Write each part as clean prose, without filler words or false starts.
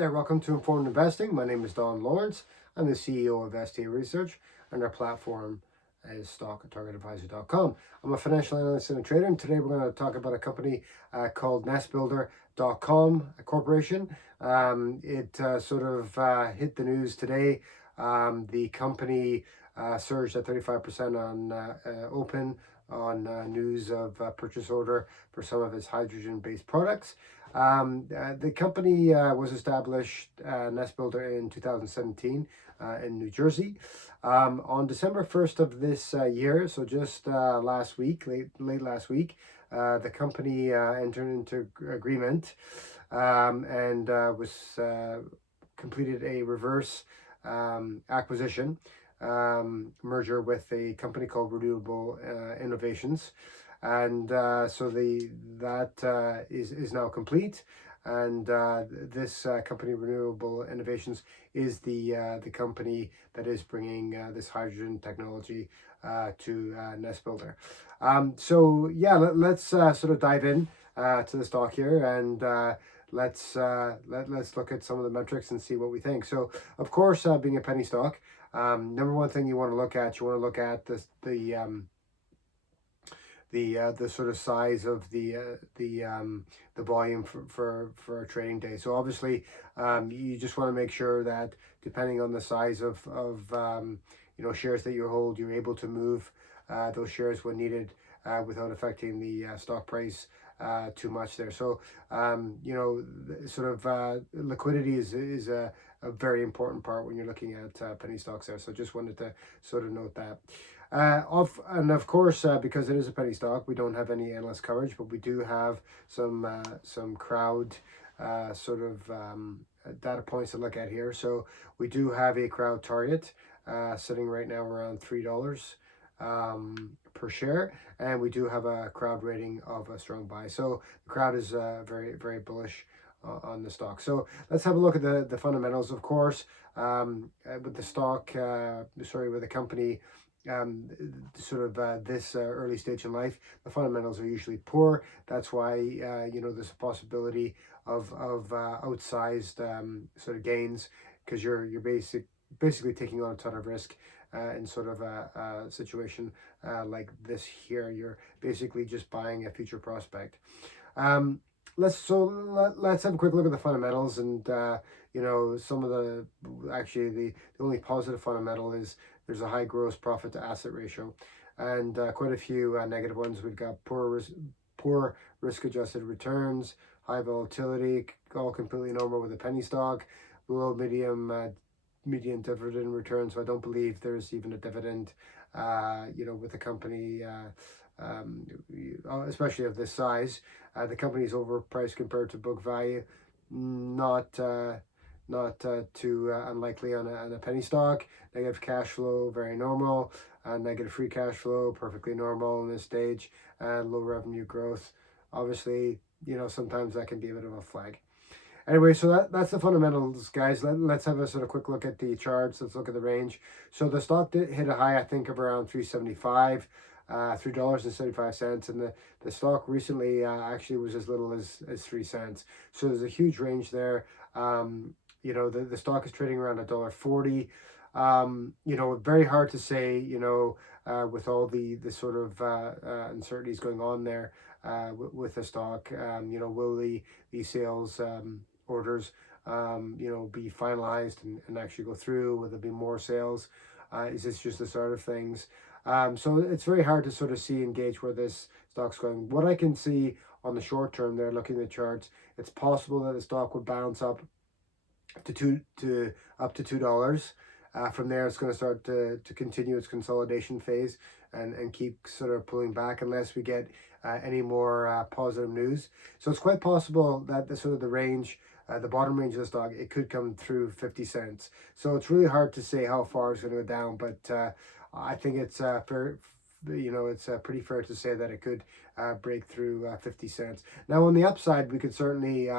there, welcome to Informed Investing. My name is Don Lawrence. I'm the CEO of STA Research, and our platform is stock@targetadvisor.com. I'm a financial analyst and a trader, and today we're going to talk about a company called nestbuilder.com corporation. It hit the news today. The company surged at 35% on open on news of purchase order for some of its hydrogen-based products. The company was established, NestBuilder, in 2017 in New Jersey. On December 1st of this year, so just last week, late last week, the company entered into agreement and was completed a reverse acquisition merger with a company called Renewable Innovations, and so that is now complete. And this company, Renewable Innovations, is the company that is bringing this hydrogen technology to NestBuilder. So yeah, let's sort of dive in to the stock here, and let's look at some of the metrics and see what we think. So of course, being a penny stock, number one thing you want to look at the sort of size of the volume for a trading day. So obviously, you just want to make sure that depending on the size of shares that you hold, you're able to move those shares when needed without affecting the stock price too much there. So liquidity is a very important part when you're looking at penny stocks there. So just wanted to sort of note that. And of course, because it is a penny stock, we don't have any analyst coverage, but we do have some crowd data points to look at here. So we do have a crowd target sitting right now around $3 per share, and we do have a crowd rating of a strong buy. So the crowd is very, very bullish on the stock. So let's have a look at the fundamentals. Of course, with the stock, with the company, this early stage in life, the fundamentals are usually poor. That's why there's a possibility of outsized sort of gains, because you're basically taking on a ton of risk in sort of a situation like this here. You're basically just buying a future prospect. Let's have a quick look at the fundamentals, and some of the only positive fundamental is there's a high gross profit to asset ratio, and quite a few negative ones. We've got poor risk adjusted returns, high volatility, all completely normal with a penny stock, low median dividend return. So I don't believe there's even a dividend with a company especially of this size. The company is overpriced compared to book value, not too unlikely on a penny stock. Negative cash flow, very normal. Negative free cash flow, perfectly normal in this stage. And low revenue growth, obviously, sometimes that can be a bit of a flag. Anyway, so that's the fundamentals, guys. Let's have a sort of quick look at the charts. Let's look at the range. So the stock did hit a high, I think, of around $3.75. $3.75, and the stock recently actually was as little as 3 cents. So there's a huge range there. The stock is trading around $1.40. Very hard to say, with all the sort of uncertainties going on there with the stock. Will the sales orders be finalized and actually go through? Will there be more sales? Is this just the start of things? So it's very hard to sort of see and gauge where this stock's going. What I can see on the short term there, looking at the charts, it's possible that the stock would bounce up to $2. From there, it's going to start to continue its consolidation phase and keep sort of pulling back unless we get any more positive news. So it's quite possible that the range, the bottom range of the stock, it could come through 50 cents. So it's really hard to say how far it's going to go down, but I think it's fair. It's pretty fair to say that it could break through 50 cents. Now, on the upside, we could certainly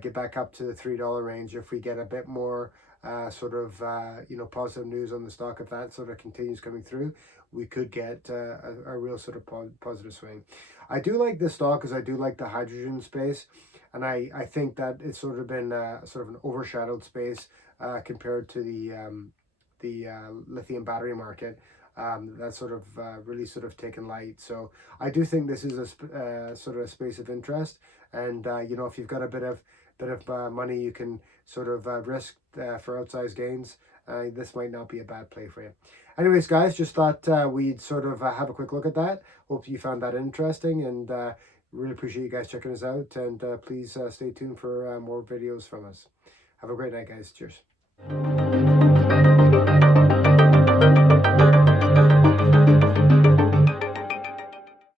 get back up to the $3 range if we get a bit more positive news on the stock, if that sort of continues coming through, we could get a real sort of positive swing. I do like this stock because I do like the hydrogen space, and I think that it's sort of been sort of an overshadowed space compared to the lithium battery market. That's sort of really sort of taken light. So I do think this is a sort of a space of interest, and if you've got a bit of money you can sort of risk for outsized gains, this might not be a bad play for you. Anyways, guys, just thought we'd sort of have a quick look at that. Hope you found that interesting, and really appreciate you guys checking us out, and please stay tuned for more videos from us. Have a great night, guys. Cheers.